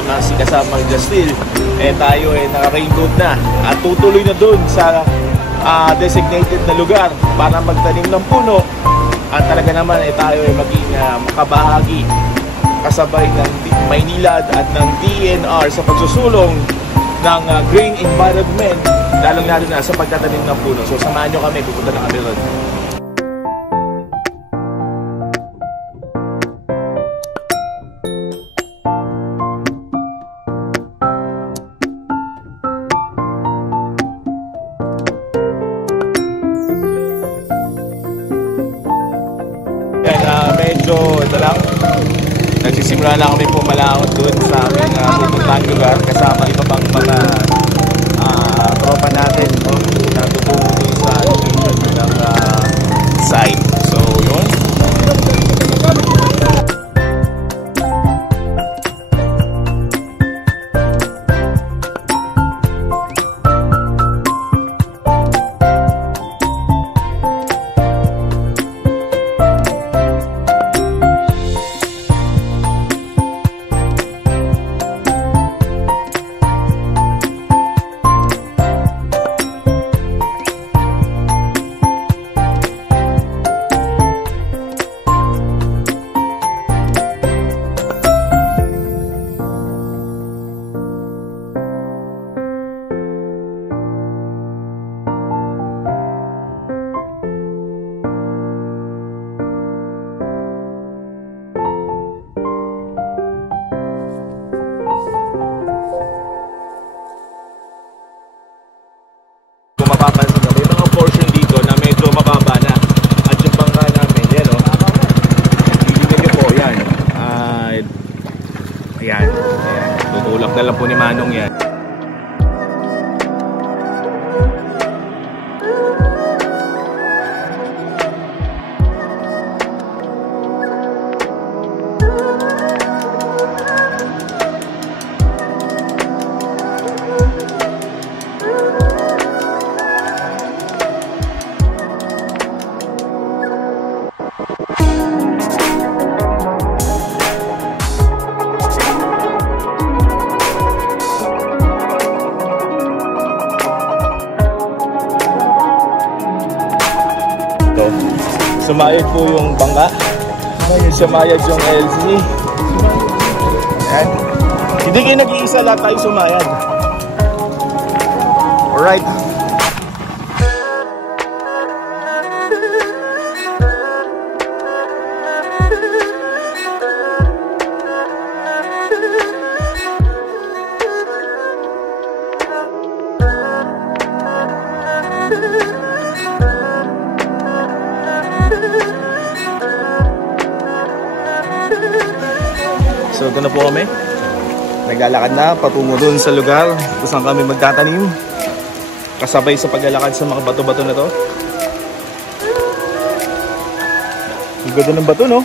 kasama si kasamang Justil, tayo naka-raincoat na at tutuloy na dun sa designated na lugar para magtanim ng puno at talaga naman tayo maging makabahagi kasabay ng Maynilad at ng DNR sa pagsusulong ng green environment, lalong-lalo na sa pagtatanim ng puno. So samahan nyo kami, pupunta na kami ron. Medyo ito lang, nagsisimula na kami pumalakot doon sa aming pupuntang lugar kasama iba pang mga tropa natin, no? Natutungo doon sa location ng site. So yun, mapapansin na may mga portion dito na medyo mababa na at yung bangka namin yan, o bibigyan nyo po yan, ayan, tutulak na lang po ni Manong yan. Sumayag po yung bangka, sumayag yung LC. Ayan. Hindi kayo nag-iisa, lahat tayo sumayag. Alright. So ito na po kami, naglalakad na patungo dun sa lugar kung saan kami magtatanim, kasabay sa paglalakad sa mga bato-bato na to. Ang ganda ng bato, no?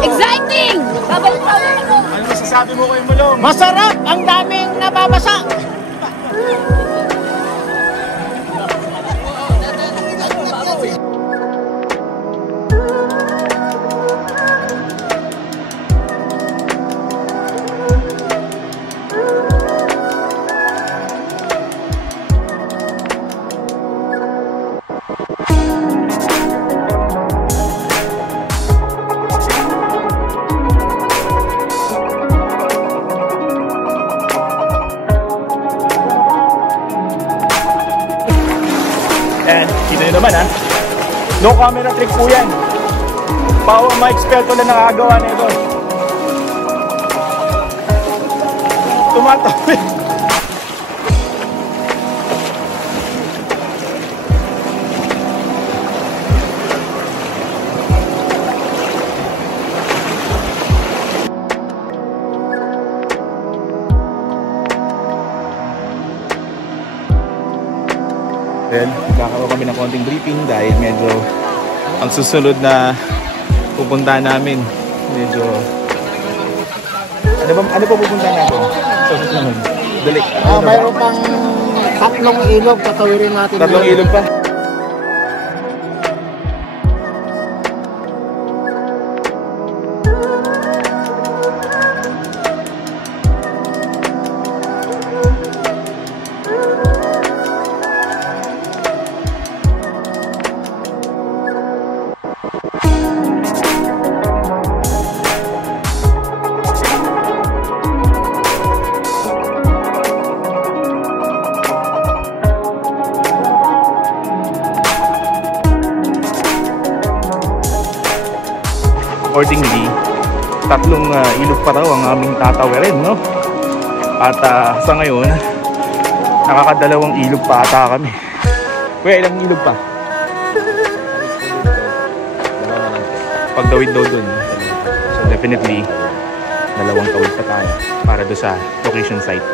Exciting! Babalik-balik ako! Ano masasabi mo kay Mulong? Masarap! Ang daming nababasa! Kita nyo naman, ha? No camera trick po yan. Pao ang mga eksperto na nakagawa na ito. Tumatawid. Ayan, kakaroon kami ng konting briefing dahil medyo ang susunod na pupuntahan namin medyo ano pa pupuntahan natin sa susunod? Dali. Mayroon pang 3 ilog tatawirin natin. 3 ilog pa. Accordingly, 3 ilog pa raw ang aming tatawirin, no? At sa ngayon, nakakadalawang ilog pa ata kami. Kuya, ilang ilog pa? Pagdawid daw dun. So definitely, 2 tawid pa tayo para doon sa location site.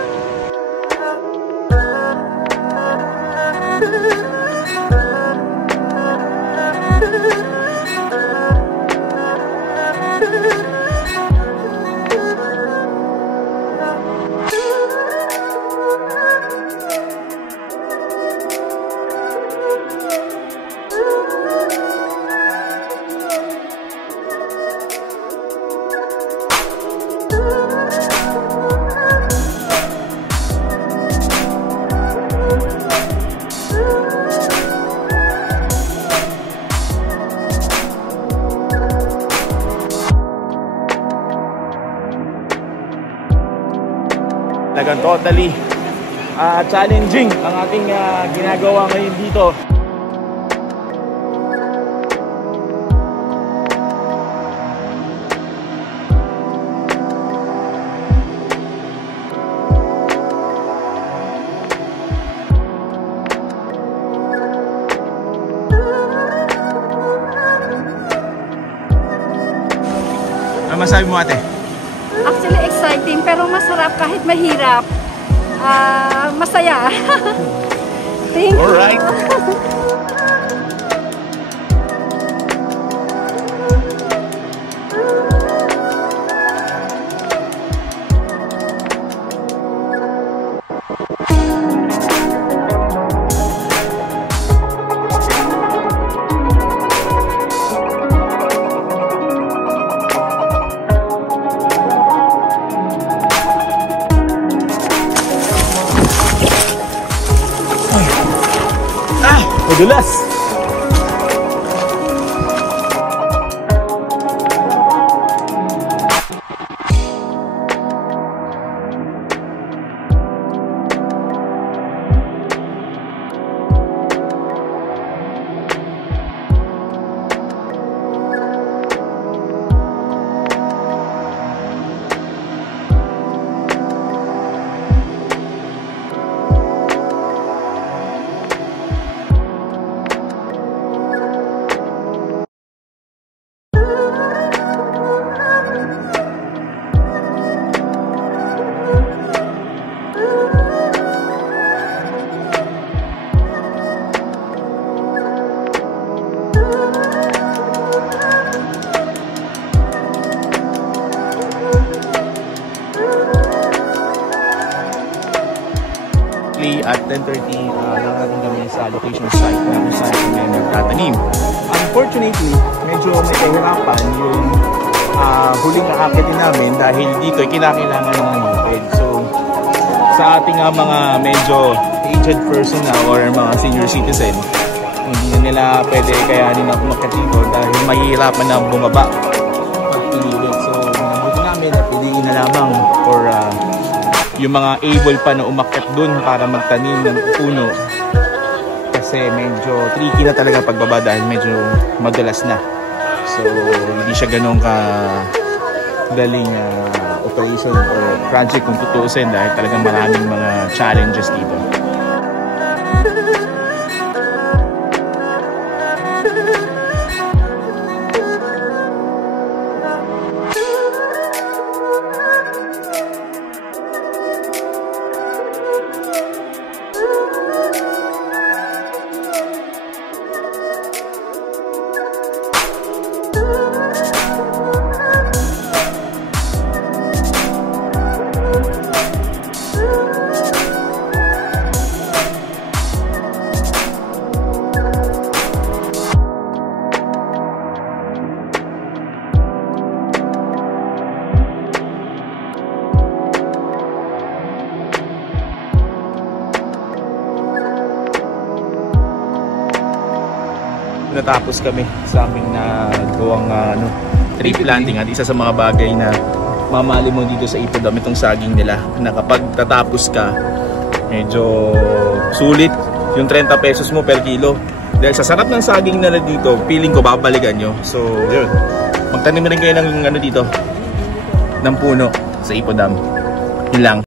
Talagang totally challenging ang ating ginagawa ngayon dito. Ano masabi mo, ate? Actually exciting pero masarap kahit mahirap. Masaya. Thank you. Alright. Madulas. At 10:30 narating kami sa location site na kung saan kami nagtatanim. Unfortunately, medyo may kahirapan yung huling aakitin namin dahil dito ay kinakailangan ng bukid. So sa ating mga medyo aged person na or mga senior citizen, hindi na nila pwede kayanin na umakyat dito dahil mahihirapan na bumaba at pililit. So nabuti namin na piliin na lamang for yung mga able pa na umakyat dun para magtanim ng puno kasi medyo tricky na talaga pagbaba dahil medyo madulas na. So hindi siya ganun ka daling operation or project kung tutuusin dahil talagang maraming mga challenges dito. natapos kami sa aming nagawang tree planting. At isa sa mga bagay na mamali mo dito sa Ipodam, itong saging nila, na kapag tatapos ka, medyo sulit yung 30 pesos mo per kilo. Dahil sa sarap ng saging nila dito, feeling ko babalikan nyo. So yun, magtanim rin kayo ng dito, ng puno sa Ipodam. Yun lang.